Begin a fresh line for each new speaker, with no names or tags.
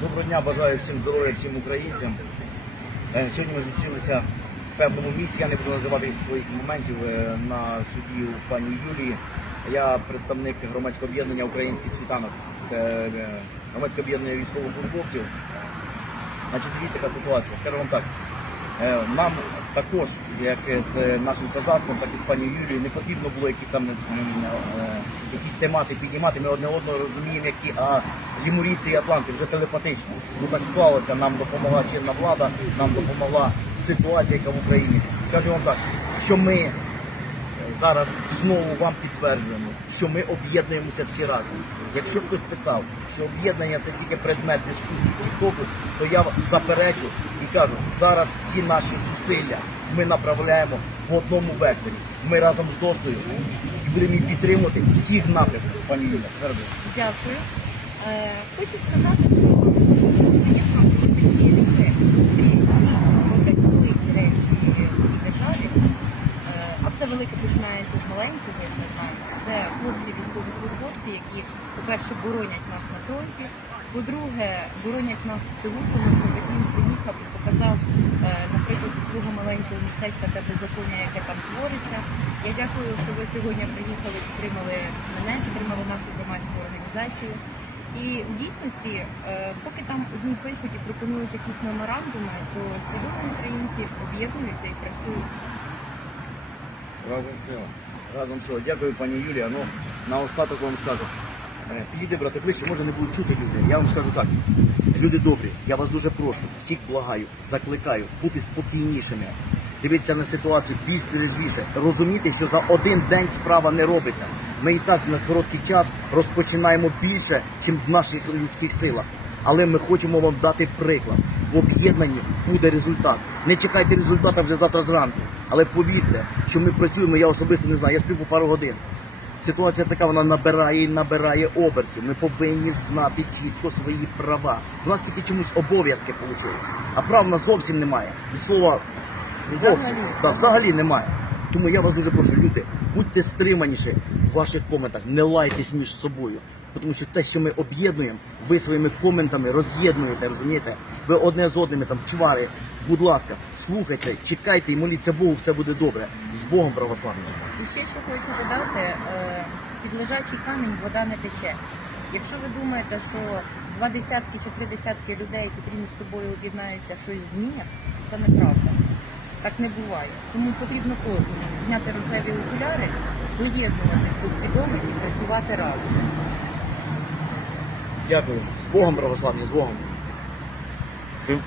Доброго дня, бажаю всім здоров'я, всім українцям. Е, Сьогодні ми зустрілися в певному місці. Я не буду називати своїх моментів е, на суді у пані Юлії. Я представник громадського об'єднання Український світанок. Е, громадське об'єднання військовослужбовців. Значить, дивіться, яка ситуація. Скажу вам так. Е, Нам також, як з нашим казахством, так і з пані Юлією, не потрібно було якісь там е, якісь темати піднімати. Ми одне одного розуміємо, які а лімурійці і атланти вже телепатично. Ну так склалося. Нам допомогла чинна влада, нам допомогла ситуація, яка в Україні. Скажу так, що ми зараз знову вам підтверджуємо, що ми об'єднуємося всі разом. Якщо хтось писав, що об'єднання це тільки предмет дискусії Тіктоку, то я заперечу і кажу, зараз всі наші зусилля ми направляємо в одному векторі. Ми разом з Достою і будемо підтримувати всіх напрямках, пані Юля.
Дякую. Е, хочу сказати, що Це хлопці військовослужбовці, які, по-перше, боронять нас на фронті. По-друге, боронять нас в тилу, тому що він приїхав і показав, е, наприклад, свого маленького містечка те беззаконня, яке там твориться. Я дякую, що ви сьогодні приїхали, підтримали мене, підтримали нашу громадську організацію. І в дійсності, е, поки там одні пишуть і пропонують якісь меморандуми, то свідомі українці об'єднуються і працюють.
Разом все. Разом все. Дякую, пані Юлія. Ну, наостаток вам скажу. Е, брати, ближче, може не будуть чути люди. Я вам скажу так. Люди добрі, я вас дуже прошу, всіх благаю, закликаю бути спокійнішими. Дивіться на ситуацію більш трезвіше. Розуміти, що за один день справа не робиться. Ми і так на короткий час розпочинаємо більше, ніж в наших людських силах. Але ми хочемо вам дати приклад. В об'єднанні буде результат. Не чекайте результата вже завтра зранку. Але повірте, що ми працюємо, я особисто не знаю, я сплю по пару годин. Ситуація така, вона набирає і набирає обертів. Ми повинні знати чітко свої права. У нас тільки чомусь обов'язки вийшли, а прав у нас зовсім немає. Від слова зовсім
Взагалі.
так, взагалі немає. Тому я вас дуже прошу, люди, будьте стриманіші в ваших коментах, не лайтесь між собою. Тому що те, що ми об'єднуємо, ви своїми коментами роз'єднуєте, розумієте? Ви одне з одними там чвари. Будь ласка, слухайте, чекайте і моліться Богу, все буде добре. З Богом православним.
І ще що хочу додати, е, під лежачий камінь вода не тече. Якщо ви думаєте, що два десятки чи три десятки людей, які між собою об'єднаються, щось змінять, це неправда. Так не буває. Тому потрібно кожному зняти рожеві окуляри, доєднуватись до свідомих і працювати разом.
Дякую. З Богом православні, з Богом. Всім.